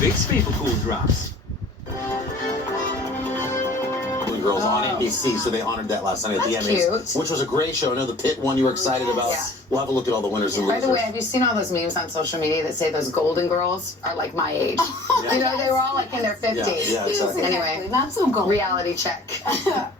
big speaker cool drops. Girls on NBC, so they honored that last night at the Emmys, cute. which was a great show. I know the Pit one you were excited about. Yeah. We'll have a look at all the winners and losers. By the way, have you seen all those memes on social media that say those Golden Girls are like my age? Yeah. You know, they were all like in their 50s. Yeah, exactly. Anyway, not so golden. reality check.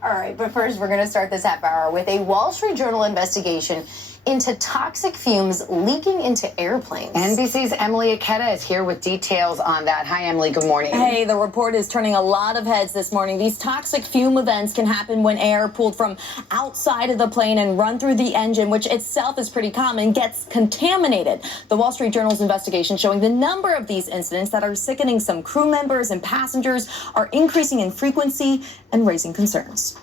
All right, but first we're going to start this half hour with a Wall Street Journal investigation into toxic fumes leaking into airplanes. NBC's Emilie Ikeda is here with details on that. Hi, Emily. Good morning. Hey, the report is turning a lot of heads this morning. These toxic fume events can happen when air pulled from outside of the plane and run through the engine, which itself is pretty common, gets contaminated. The Wall Street Journal's investigation showing the number of these incidents that are sickening some crew members and passengers are increasing in frequency and raising concerns.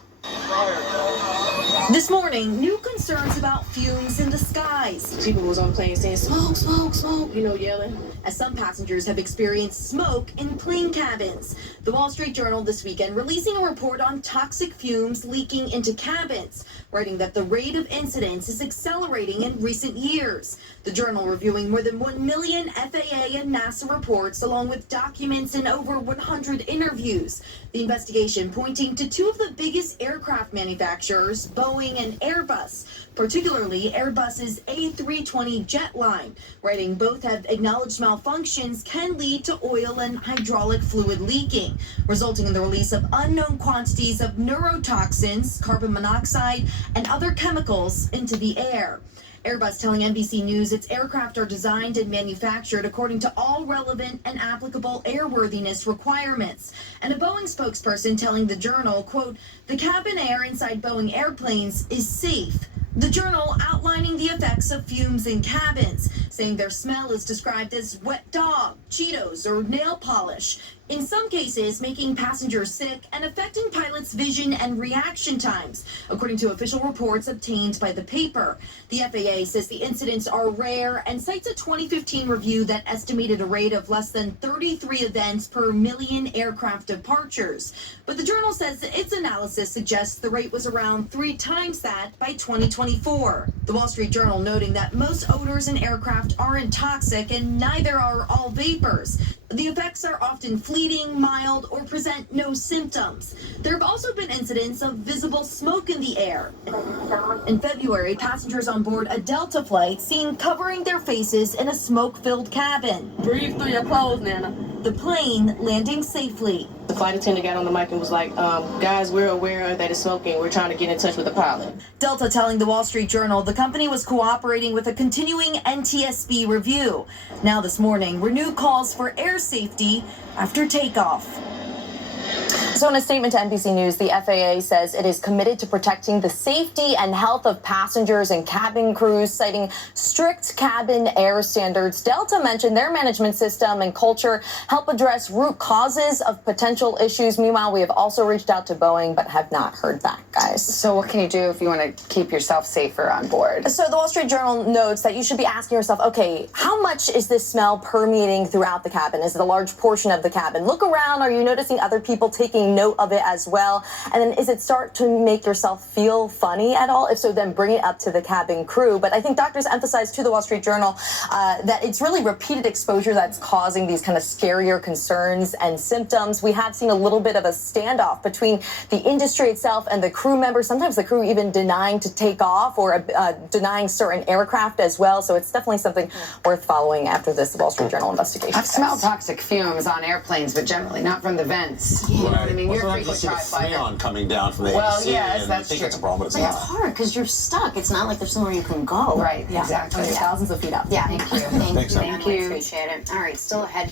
This morning, new concerns about fumes in the skies. People was on planes saying, smoke, smoke, smoke, yelling. As some passengers have experienced smoke in plane cabins. The Wall Street Journal this weekend releasing a report on toxic fumes leaking into cabins, writing that the rate of incidents is accelerating in recent years. The Journal reviewing more than 1 million FAA and NASA reports, along with documents and over 100 interviews. The investigation pointing to two of the biggest aircraft manufacturers, Boeing and Airbus, particularly Airbus's A320 jet line, writing both have acknowledged malfunctions can lead to oil and hydraulic fluid leaking, resulting in the release of unknown quantities of neurotoxins, carbon monoxide, and other chemicals into the air. Airbus telling NBC News its aircraft are designed and manufactured according to all relevant and applicable airworthiness requirements. And a Boeing spokesperson telling the Journal, quote, the cabin air inside Boeing airplanes is safe. The Journal outlining the effects of fumes in cabins, saying their smell is described as wet dog, Cheetos, or nail polish, in some cases making passengers sick and affecting pilots' vision and reaction times, according to official reports obtained by the paper. The FAA says the incidents are rare and cites a 2015 review that estimated a rate of less than 33 events per million aircraft departures. But the Journal says that its analysis suggests the rate was around 3 times that by 2024. The Wall Street Journal noting that most odors in aircraft aren't toxic and neither are all vapors. The effects are often fleeting, mild, or present no symptoms. There have also been incidents of visible smoke in the air. In February, passengers on board a Delta flight seen covering their faces in a smoke-filled cabin. Breathe through your clothes, Nana. The plane landing safely. The flight attendant got on the mic and was like, guys, we're aware that it's smoking. We're trying to get in touch with the pilot. Delta telling the Wall Street Journal the company was cooperating with a continuing NTSB review. Now this morning, renewed calls for air safety after takeoff. So in a statement to NBC News, the FAA says it is committed to protecting the safety and health of passengers and cabin crews, citing strict cabin air standards. Delta mentioned their management system and culture help address root causes of potential issues. Meanwhile, we have also reached out to Boeing, but have not heard back, guys. So what can you do if you want to keep yourself safer on board? So the Wall Street Journal notes that you should be asking yourself, okay, how much is this smell permeating throughout the cabin? Is it a large portion of the cabin? Look around. Are you noticing other people taking note of it as well? And then is it start to make yourself feel funny at all? If so, then bring it up to the cabin crew. But I think doctors emphasize to the Wall Street Journal that it's really repeated exposure that's causing these kind of scarier concerns and symptoms. We have seen a little bit of a standoff between the industry itself and the crew members. Sometimes the crew even denying to take off or denying certain aircraft as well. So it's definitely something worth following after this Wall Street Journal investigation. I've smelled toxic fumes on airplanes, but generally not from the vents. You know what I mean? You're a frequent see the drive-by. freon coming down from the Well, AC, yes, and that's I think true. it's a problem, but it's But not. it's hard because you're stuck. It's not like there's somewhere you can go. Right, exactly. Thousands of feet up. Thank you. Thank Thanks, you. Em. Thank you. Appreciate it. All right, still ahead.